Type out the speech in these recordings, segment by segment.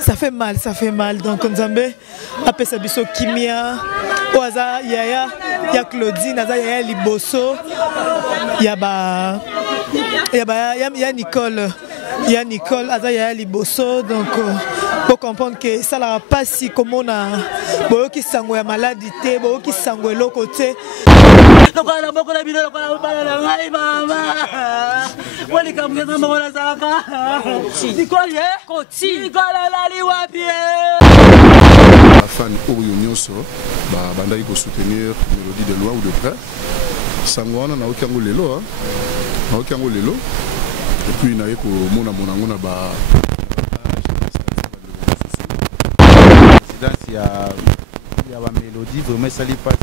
Ça fait mal. Donc Nzambe après ça biso kimia oaza yaya ya Claudine aza yaya liboso ya Nicole. Il y a Nicole aza yaya liboso donc pour comprendre que ça la pas si comme on a boyo ki sango ya maladie te boyo ki sango eloko te donc ala boko la bino la bala ngai mama wali kamgeza mbona saka Nicole koti Nicole la liwapi fan oyo nyonso bandaki ko soutenir Mélodie de loin ou de près sango wana na okango lelo et puis na yeko mona na ba il y a la mélodie vraiment ça lui passe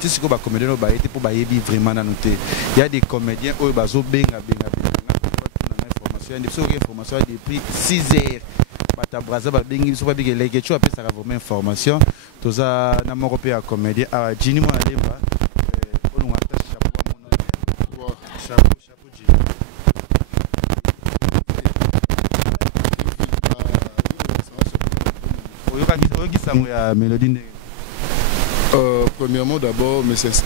tout ce que ba comédien no ba été pour ba yebi vraiment na noter il y a des comédiens oyo bazo benga information des information depuis 6 heures bata braza ba bengi so ba bigele ke tu appelle ça vraiment information toza na moko pe ya comédien a Jini mo alemba on wa ta chapeau Jini Mélodie. Premièrement, d'abord, mes sincères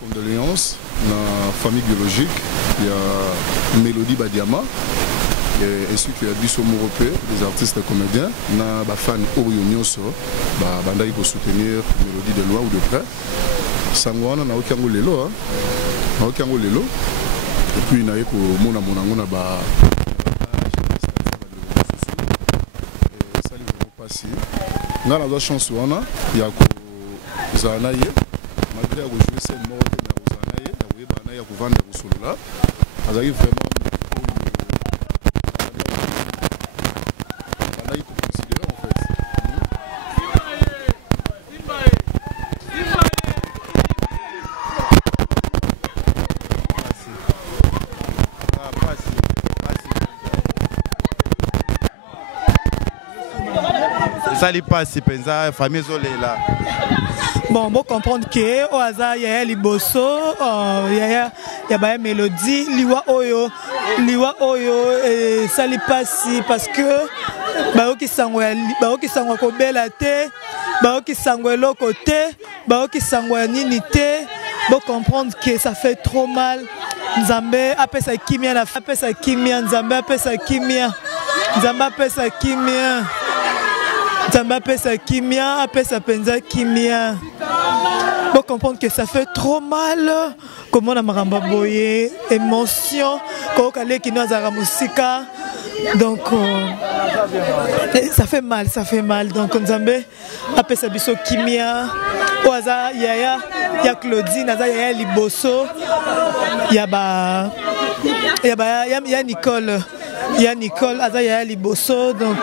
condoléances à la famille biologique. Il y a Mélodie Badiama, ainsi qu'il y a Bisso Mouropé, des artistes et comédiens. Il y a des fans Orio Nyonso, qui vont soutenir Mélodie de loin ou de près. Sangwana na okango lelo, et puis il y a mona nga na za chance wana ya ko zana ye malgré ko jouer scène mort na zana ye na we bana ya ko vendre ko solola azaki vraiment bana yi ko considérer en fait ça lui passe penza famille là. Bon, bon comprendre que au hasard yaya liboso yaya ya ba Mélodie liwa oyo et ça lui passe parce que ba oki sangwa ko bela te ba oki sangwa eloko te ba oki sangwa nini te. Bon comprendre que ça fait trop mal. Nzambe apesa kimia na apesa kimia Nzambe apesa kimia Nzambe apesa kimia Nzambe apesa kimia apesa penza kimia. Bon comprendre que ça fait trop mal. Comment on a maramba boye émotion ko kale kino azara musika. Donc ça fait mal donc Nzambe apesa biso kimia oaza yaya ya Claudine aza yaya liboso ya Nicole. Il y a Nicole aza yaya liboso donc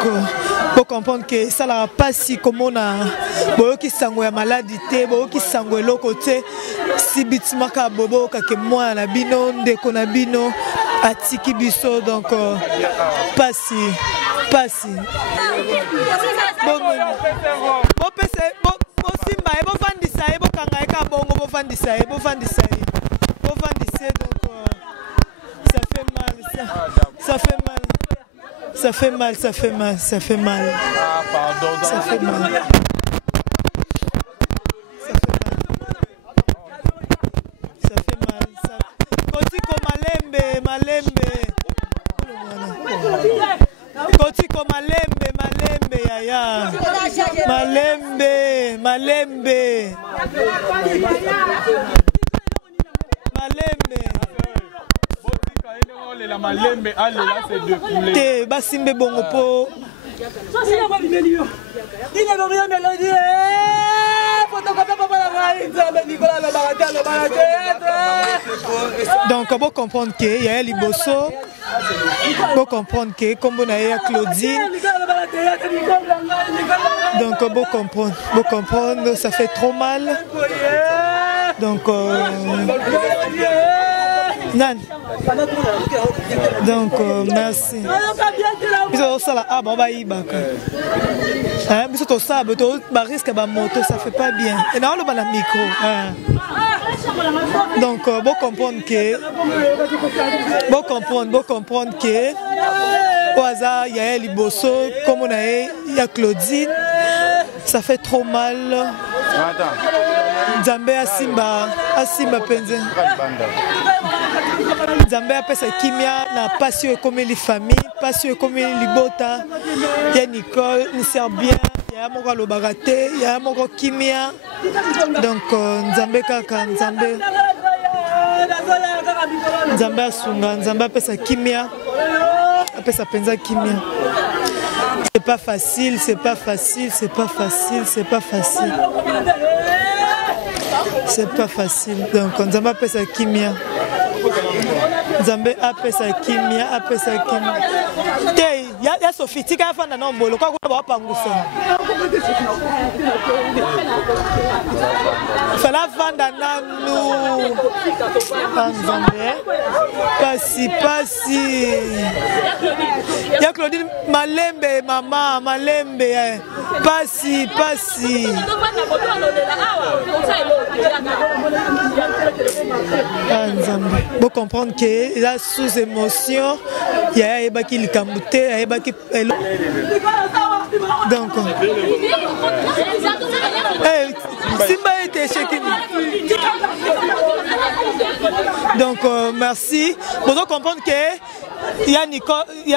pour comprendre que ça la pas si comme on a boyo ki sango ya maladie te boyo ki sango eloko te si bitimaka bobo ka ke moi na bino ndeko na bino atiki biso donc pas si bon pese bon simba e bo fandisa e bo kanga e ka bongo bo fandisa e donc ça fait mal. Ah, pardon. Ça fait mal. Kotiko malembe. Kotiko malembe yaya. Malembe. La malembe allez là c'est de poulet. Te basimbe bongo po. Donc on peut comprendre que il y a liboso. On peut comprendre que comme on a eu Claudine. Donc on peut comprendre ça fait trop mal. Donc Nan. Donc merci. Biso sala bon ba ibaka. Biso to saba to ba risque ba moto ça fait pas bien. Et là on le ba la micro. Donc bon comprendre que Oaza Yaya Liboso, comme on a eu, il y a Claudine. Ça fait trop mal. Nzambe Asimba Penze. Nzambe apesa kimia na passion comme les familles, passion comme les libota. Il y a Nicole, il sert bien. Il y a mon le baraté, il y a mon kimia. Donc Nzambe kaka Nzambe. Nzambe asunga, Nzambe apesa kimia. Apesa penza kimia. C'est pas facile, c'est pas facile, c'est pas facile, c'est pas facile. C'est pas facile. Donc Nzambe apesa kimia. Nzambe apesa kimia, apesa kimia. Te ya Sophie tika fanda na mbolo kwa kuna bapangusa. Fala fanda na nu. Nzambe pasi. Ya Claudine Malembe mama Malembe pasi. Nzambe vous comprendre que là sous émotion il y a ebaki likambuté ebaki donc Simba était chez donc merci vous comprendre que il y a Nicole il y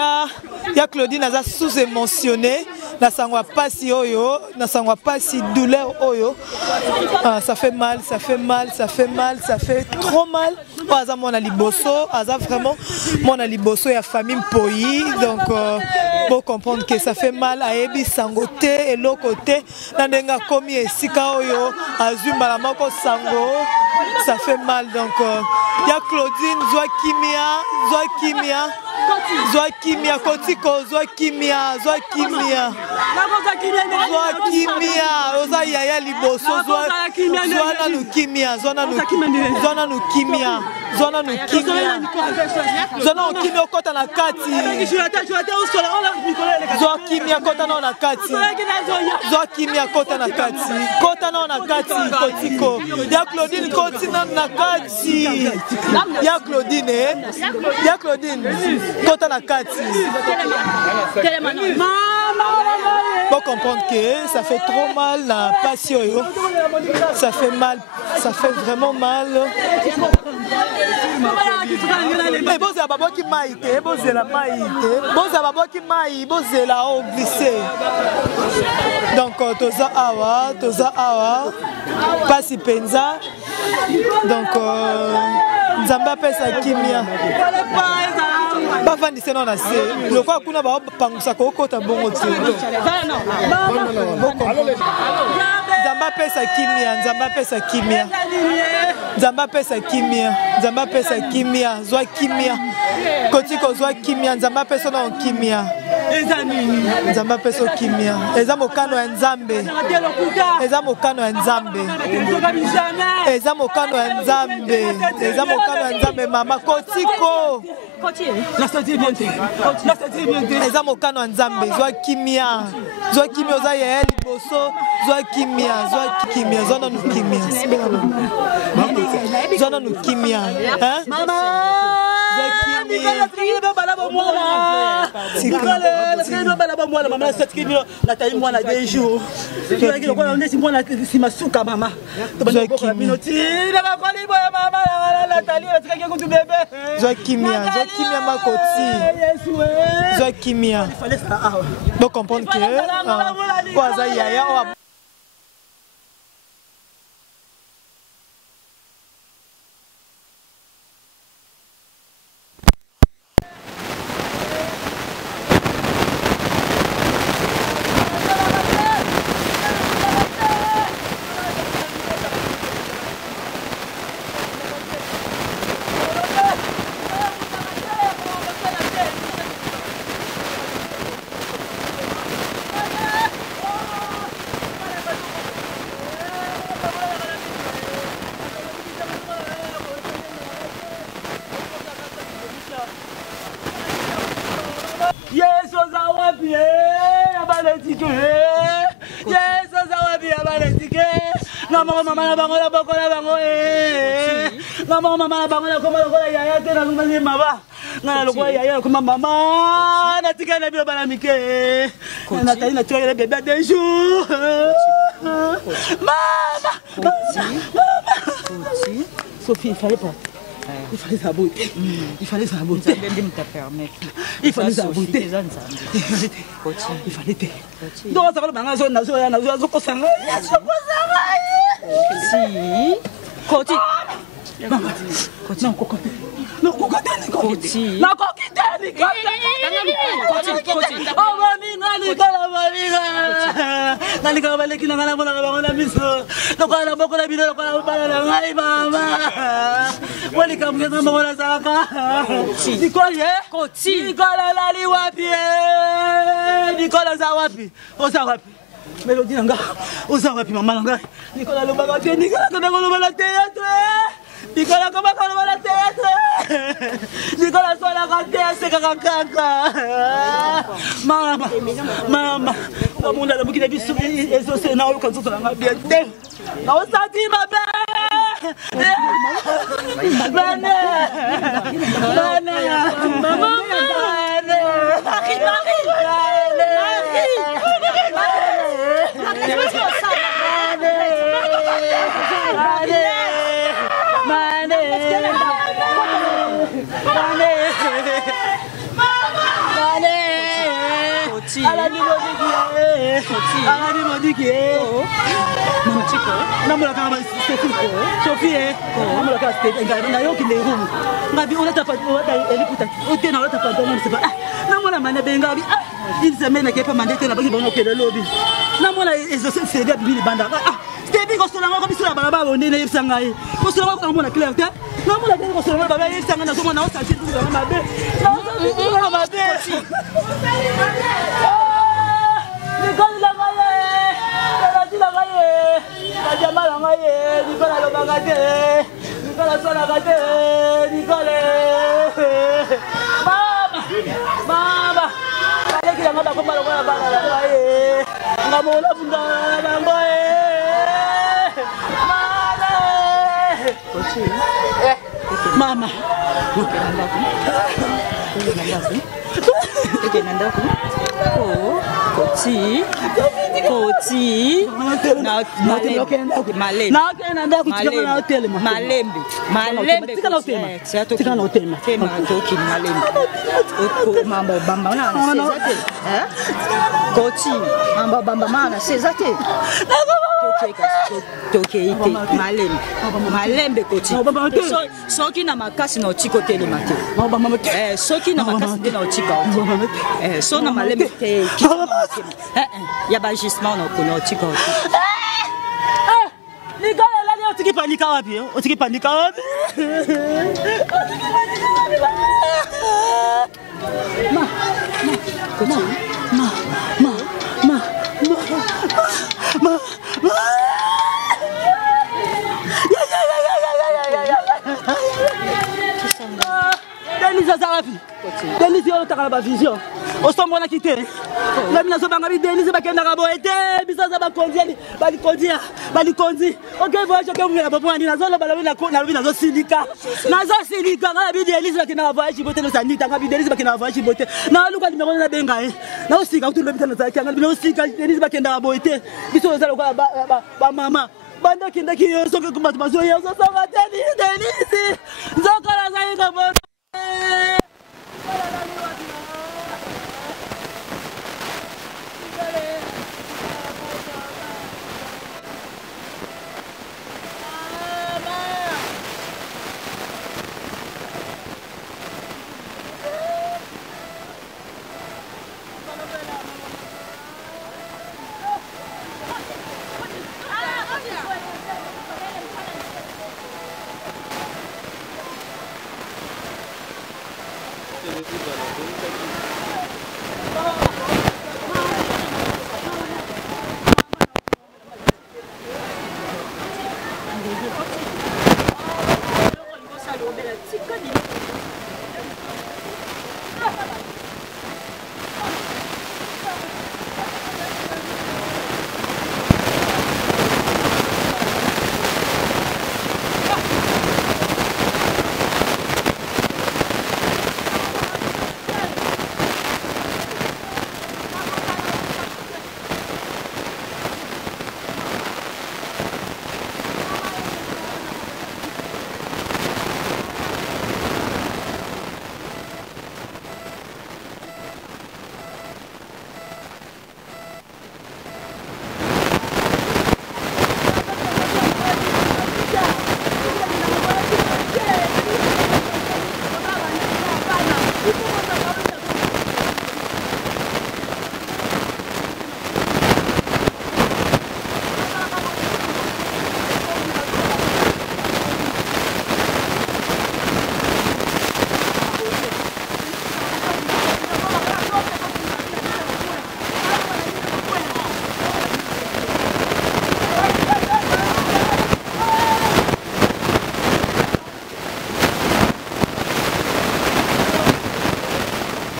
a Claudine Aza sous-émotionnée na sangwa pasi oyo na sangwa pasi douleur oyo ça fait mal ça fait trop mal Aza mon liboso Aza vraiment mon liboso ya famille Mpoyi donc pour comprendre que ça fait mal à ebi sangoté et l'autre côté na ndenga komi esika oyo azumba la moko sango ça fait mal donc ya Claudine zwa kimia kotiko zwa kimia oza yaya liboso zwa na lukimia zona lukimia kota na kati zwa kimia kota na kati kota na kati kotiko ya Claudine kotina na kati ya Claudine kota na kati. Pour comprendre que ça fait trop mal la passion, ça fait mal, ça fait vraiment mal. Mais bon c'est babo qui maïté, bon c'est la maïté, bon c'est babo qui maï, bon c'est la eau glissée. Donc toza awa, pas si penza. Donc Nzamba pesa kimia. Bavandi sena na se. Le quoi kuna ba pangusa ko kota bongo te. Nzamba pesa kimia. Zwa kimia. Kotiko zwa kimia, nzamba pesa na kimia. Nzamba pesa kimia. Eza mokano ya Nzambe. Mama kotiko. Eza mokano ya Nzambe. Zwa kimia oza ya liboso. Zwa kimia. Zona nu kimia. Hein? Donc comprendre que Ngama mama bangana koma lokola yaya tena ngumali mama. Ngana lokola yaya koma mama na tika na bio bana mike. Na tali na tika bébé d'un jour. Mama. Sophie, il fallait pas. Il fallait saboter. Il fallait saboter. Il fallait saboter. Il fallait te. Donc ça va banga zone nazo kosanga. Si. Koti. Non, cocotte. Non, cocotte. Koti. Non, cocotte. Koti. Oh mami, nani kala mami. Nani kala bale kina ngala bona ngala miso. Lokala boko la bino lokala bala ngai mama. Wali kamgeza mbona saka. Nikole. Koti. Nikola lali wapi? Nikola za wapi? Oza wapi? Melody nanga. Oza wapi mama nanga? Nikola lobaka te Nikola kana loba la théâtre. Nikola kama kana la théâtre. Nikola sola ka kaka. Mama. Amunda la mukina bisu ezo na oluka nzoto nanga bien te. Na osati mabe. Bana. Mama. Mama. Koti. Malembe koti. Soki na makasi na otiko telemate. Soki na makasi na otiko. So na malembe te. Ya ba gisement na kono otiko. Nikola la ni otiki panika wapi? Otiki panika wapi? Denis yo takala ba vision. Osomona kite. La mina sobanga bi Denis bakenda ka boete, bisaza ba kondieli, bali kondi. OK, voyage que vous la papa ni nazo ba na nazo sindika. Nazo sindika ngala bi Denis bakenda ka voyage bote no sanita ngabi Denis bakenda ka voyage bote. Na luka nimero na benga Na osika kutulo bitana za kyanga bi osika Denis bakenda ka boete. Biso za lokala ba mama. Banda kinda kiyo soke kumatu mazo yo so songa Denis. Nzokola za inga bote.